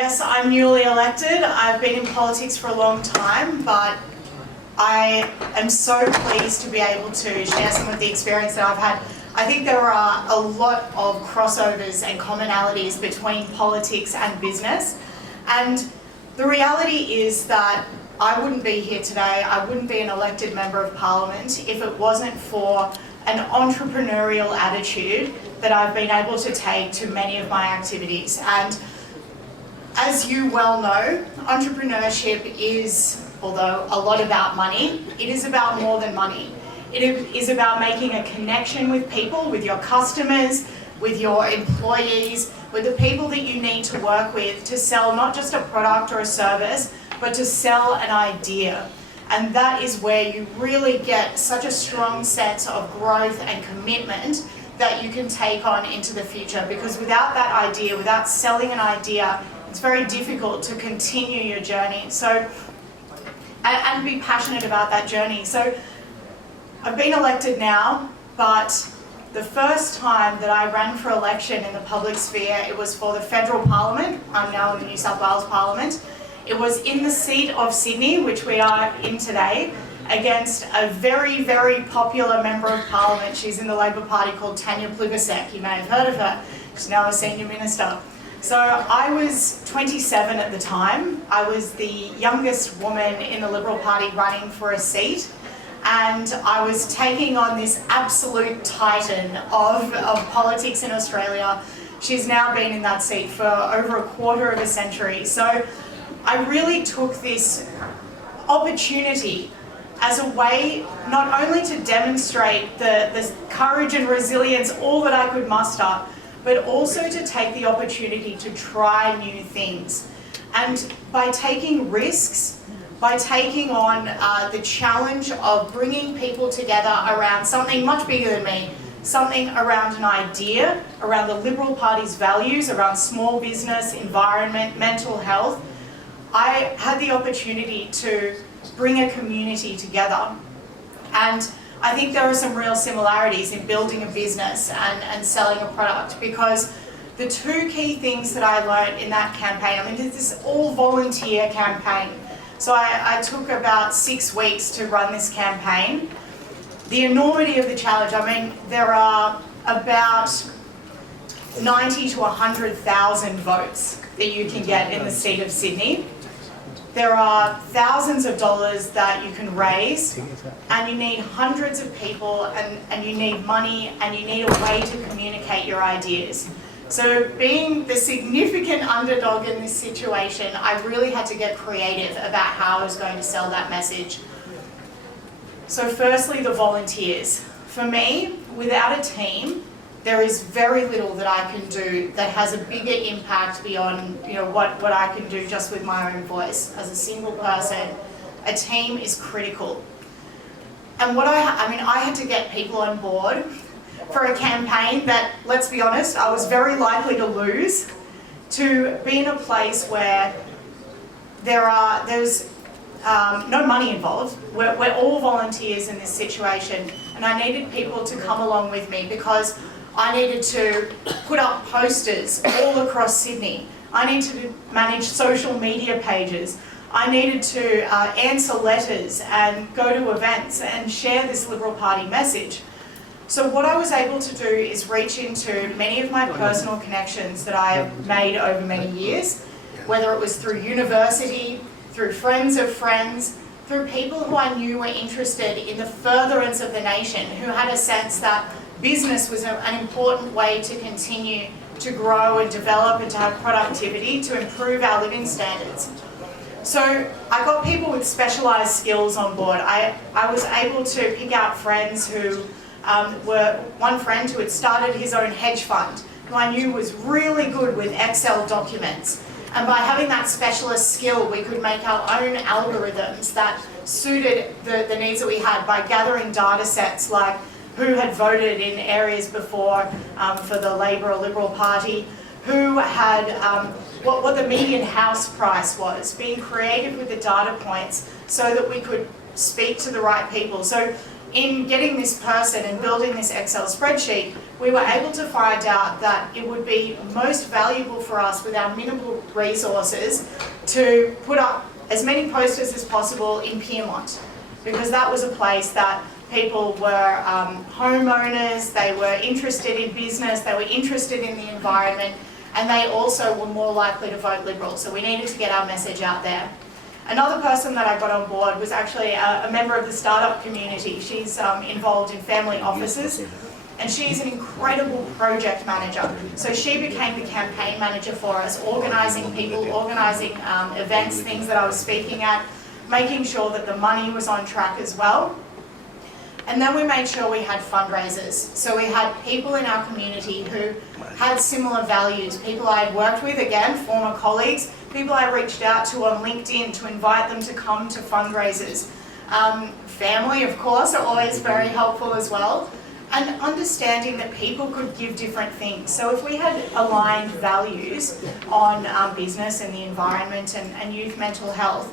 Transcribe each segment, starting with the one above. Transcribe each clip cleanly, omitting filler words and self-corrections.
Yes, I'm newly elected. I've been in politics for a long time, but I am so pleased to be able to share some of the experience that I've had. I think there are a lot of crossovers and commonalities between politics and business. And the reality is that I wouldn't be here today, I wouldn't be an elected member of parliament if it wasn't for an entrepreneurial attitude that I've been able to take to many of my activities. And as you well know, entrepreneurship is, although a lot about money, it is about more than money. It is about making a connection with people, with your customers, with your employees, with the people that you need to work with to sell not just a product or a service, but to sell an idea. And that is where you really get such a strong sense of growth and commitment that you can take on into the future. Because without that idea, without selling an idea, it's very difficult to continue your journey. So, and be passionate about that journey. So, I've been elected now, but the first time that I ran for election in the public sphere, it was for the federal parliament. I'm now in the New South Wales Parliament. It was in the seat of Sydney, which we are in today, against a very, very popular member of parliament. She's in the Labor Party called Tanya Plibersek. You may have heard of her. She's now a senior minister. So I was 27 at the time. I was the youngest woman in the Liberal Party running for a seat. And I was taking on this absolute titan of politics in Australia. She's now been in that seat for over a quarter of a century. So I really took this opportunity as a way not only to demonstrate the courage and resilience, all that I could muster, but also to take the opportunity to try new things. And by taking risks, by taking on the challenge of bringing people together around something much bigger than me, something around an idea, around the Liberal Party's values, around small business, environment, mental health, I had the opportunity to bring a community together. And I think there are some real similarities in building a business and selling a product, because the two key things that I learned in that campaign, I mean, this is all volunteer campaign. So I took about 6 weeks to run this campaign. The enormity of the challenge, I mean, there are about 90 to 100,000 votes that you can get in the seat of Sydney. There are thousands of dollars that you can raise, and you need hundreds of people, and you need money, and you need a way to communicate your ideas. So being the significant underdog in this situation, I really had to get creative about how I was going to sell that message. So firstly, the volunteers. For me, without a team, there is very little that I can do that has a bigger impact beyond what I can do just with my own voice. As a single person, a team is critical. And I had to get people on board for a campaign that, let's be honest, I was very likely to lose, to be in a place where there's no money involved. We're all volunteers in this situation, and I needed people to come along with me because I needed to put up posters all across Sydney. I needed to manage social media pages. I needed to answer letters and go to events and share this Liberal Party message. So what I was able to do is reach into many of my personal connections that I have made over many years, whether it was through university, through friends of friends, through people who I knew were interested in the furtherance of the nation, who had a sense that business was an important way to continue to grow and develop and to have productivity, to improve our living standards. So I got people with specialised skills on board. I was able to pick out friends who one friend who had started his own hedge fund, who I knew was really good with Excel documents. And by having that specialist skill, we could make our own algorithms that suited the needs that we had by gathering data sets like who had voted in areas before for the Labor or Liberal Party, who had, what the median house price was, being creative with the data points so that we could speak to the right people. So in getting this person and building this Excel spreadsheet, we were able to find out that it would be most valuable for us with our minimal resources to put up as many posters as possible in Piedmont, because that was a place that people were homeowners, they were interested in business, they were interested in the environment, and they also were more likely to vote Liberal. So we needed to get our message out there. Another person that I got on board was actually a member of the startup community. She's involved in family offices, and she's an incredible project manager. So she became the campaign manager for us, organising people, organising events, things that I was speaking at, making sure that the money was on track as well. And then we made sure we had fundraisers. So we had people in our community who had similar values, people I had worked with, again, former colleagues, people I reached out to on LinkedIn to invite them to come to fundraisers. Family, of course, are always very helpful as well. And understanding that people could give different things. So if we had aligned values on business and the environment and youth mental health,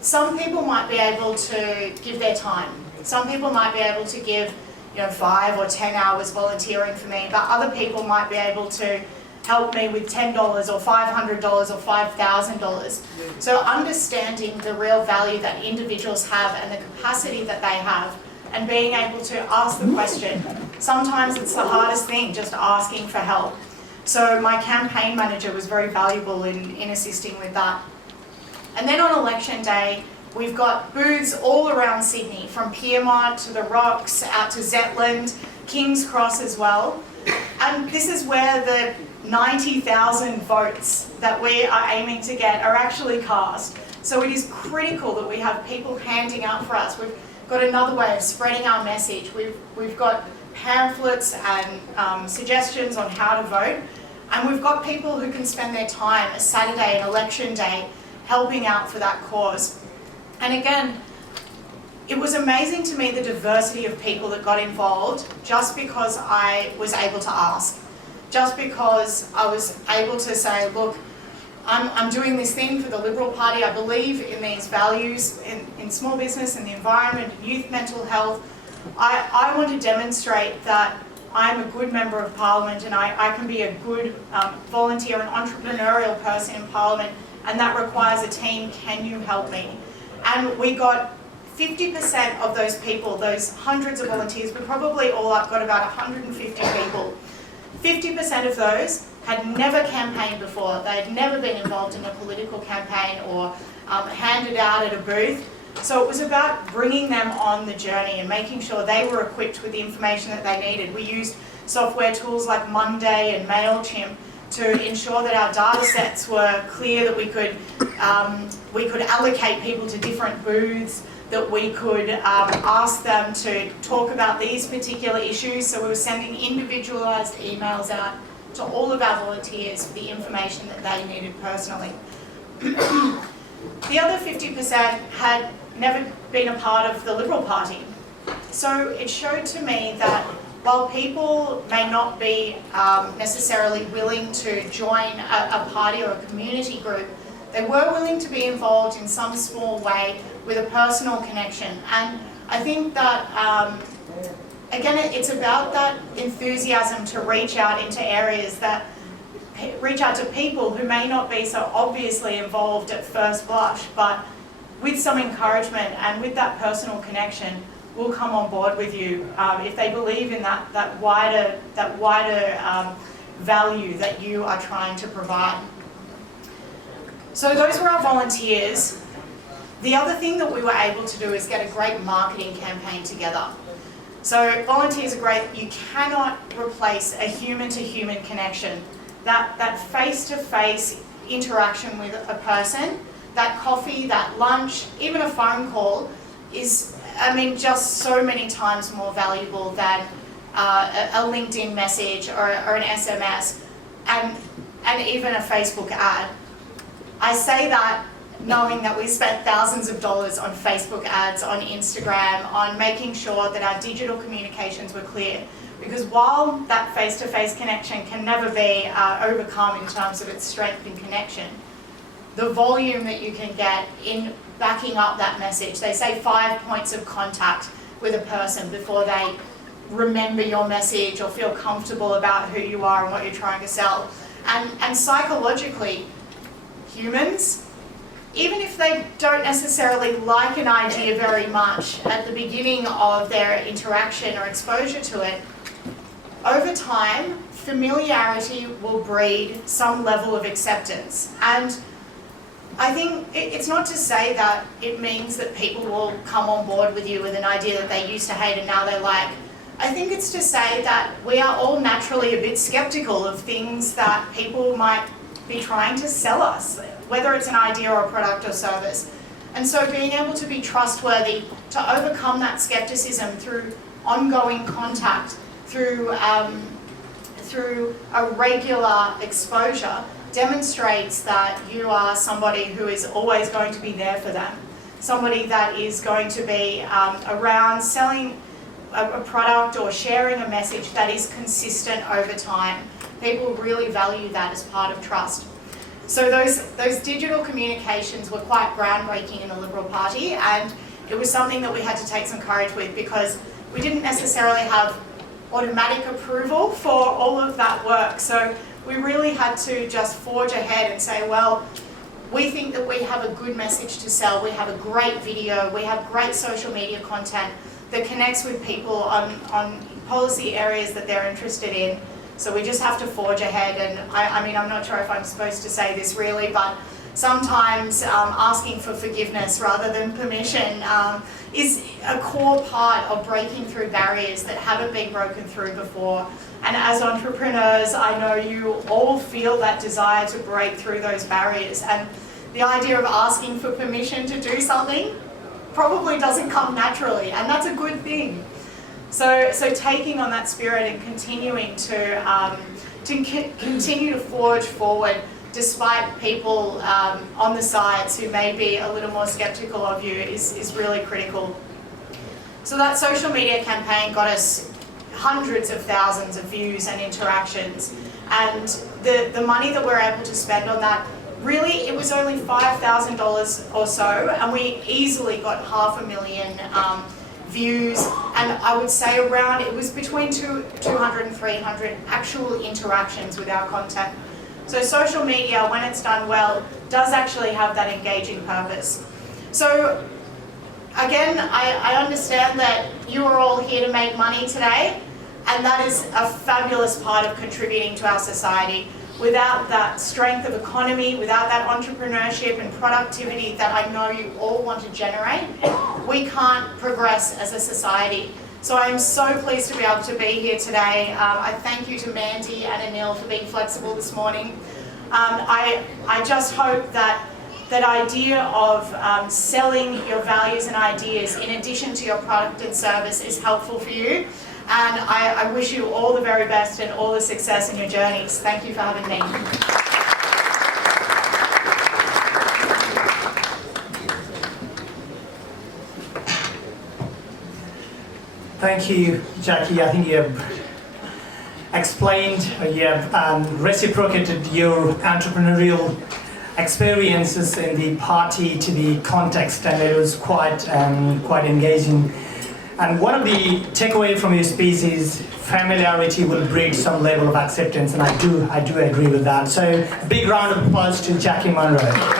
some people might be able to give their time. Some people might be able to give 5 or 10 hours volunteering for me, but other people might be able to help me with $10 or $500 or $5,000. So understanding the real value that individuals have and the capacity that they have, and being able to ask the question. Sometimes it's the hardest thing, just asking for help. So my campaign manager was very valuable in assisting with that. And then on election day, we've got booths all around Sydney, from Piedmont to the Rocks, out to Zetland, King's Cross as well. And this is where the 90,000 votes that we are aiming to get are actually cast. So it is critical that we have people handing out for us. We've got another way of spreading our message. We've got pamphlets and suggestions on how to vote. And we've got people who can spend their time, a Saturday, an election day, helping out for that cause. And again, it was amazing to me the diversity of people that got involved just because I was able to ask. Just because I was able to say, look, I'm doing this thing for the Liberal Party. I believe in these values in small business and the environment, youth mental health. I want to demonstrate that I'm a good member of Parliament and I can be a good volunteer and entrepreneurial person in Parliament, and that requires a team. Can you help me? And we got 50% of those people, those hundreds of volunteers, we probably all up got about 150 people. 50% of those had never campaigned before. They had never been involved in a political campaign or handed out at a booth. So it was about bringing them on the journey and making sure they were equipped with the information that they needed. We used software tools like Monday and MailChimp to ensure that our data sets were clear, that we could allocate people to different booths, that we could ask them to talk about these particular issues. So we were sending individualised emails out to all of our volunteers for the information that they needed personally. The other 50% had never been a part of the Liberal Party. So it showed to me that while people may not be necessarily willing to join a party or a community group, they were willing to be involved in some small way with a personal connection. And I think that, again, it's about that enthusiasm to reach out into areas that, reach out to people who may not be so obviously involved at first blush, but with some encouragement and with that personal connection, will come on board with you if they believe in that wider value that you are trying to provide. So those were our volunteers. The other thing that we were able to do is get a great marketing campaign together. So volunteers are great. You cannot replace a human-to-human connection. That face-to-face interaction with a person, that coffee, that lunch, even a phone call is, just so many times more valuable than a LinkedIn message or an SMS and even a Facebook ad. I say that knowing that we spent thousands of dollars on Facebook ads, on Instagram, on making sure that our digital communications were clear. Because while that face-to-face connection can never be overcome in terms of its strength and connection, the volume that you can get in backing up that message, they say 5 points of contact. with a person before they remember your message or feel comfortable about who you are and what you're trying to sell. And psychologically, humans, even if they don't necessarily like an idea very much at the beginning of their interaction or exposure to it, over time, familiarity will breed some level of acceptance. And I think it's not to say that it means that people will come on board with you with an idea that they used to hate and now they like. I think it's to say that we are all naturally a bit skeptical of things that people might be trying to sell us, whether it's an idea or a product or service. And so being able to be trustworthy, to overcome that skepticism through ongoing contact, through a regular exposure, demonstrates that you are somebody who is always going to be there for them. Somebody that is going to be around selling a product or sharing a message that is consistent over time. People really value that as part of trust. So those digital communications were quite groundbreaking in the Liberal Party, and it was something that we had to take some courage with because we didn't necessarily have automatic approval for all of that work. So we really had to just forge ahead and say, well, we think that we have a good message to sell, we have a great video, we have great social media content that connects with people on policy areas that they're interested in. So we just have to forge ahead. And I mean, I'm not sure if I'm supposed to say this really, but sometimes asking for forgiveness rather than permission is a core part of breaking through barriers that haven't been broken through before. And as entrepreneurs, I know you all feel that desire to break through those barriers. And the idea of asking for permission to do something probably doesn't come naturally, and that's a good thing. So taking on that spirit and continuing to continue to forge forward despite people on the sides who may be a little more skeptical of you is really critical. So that social media campaign got us hundreds of thousands of views and interactions, and the money that we're able to spend on that, really it was only $5,000 or so, and we easily got 500,000 views, and I would say around, it was between 200 and 300 actual interactions with our content. So social media, when it's done well, does actually have that engaging purpose. So again, I understand that you are all here to make money today, and that is a fabulous part of contributing to our society. Without that strength of economy, without that entrepreneurship and productivity that I know you all want to generate, we can't progress as a society. So I'm so pleased to be able to be here today. I thank you to Mandy and Anil for being flexible this morning. I just hope that that idea of selling your values and ideas in addition to your product and service is helpful for you. And I wish you all the very best and all the success in your journeys. Thank you for having me. Thank you, Jacqui. I think you have explained, you have reciprocated your entrepreneurial experiences in the party to the context, and it was quite engaging. And one of the takeaway from your speech is familiarity will breed some level of acceptance, and I do agree with that. So big round of applause to Jacqui MUNRO.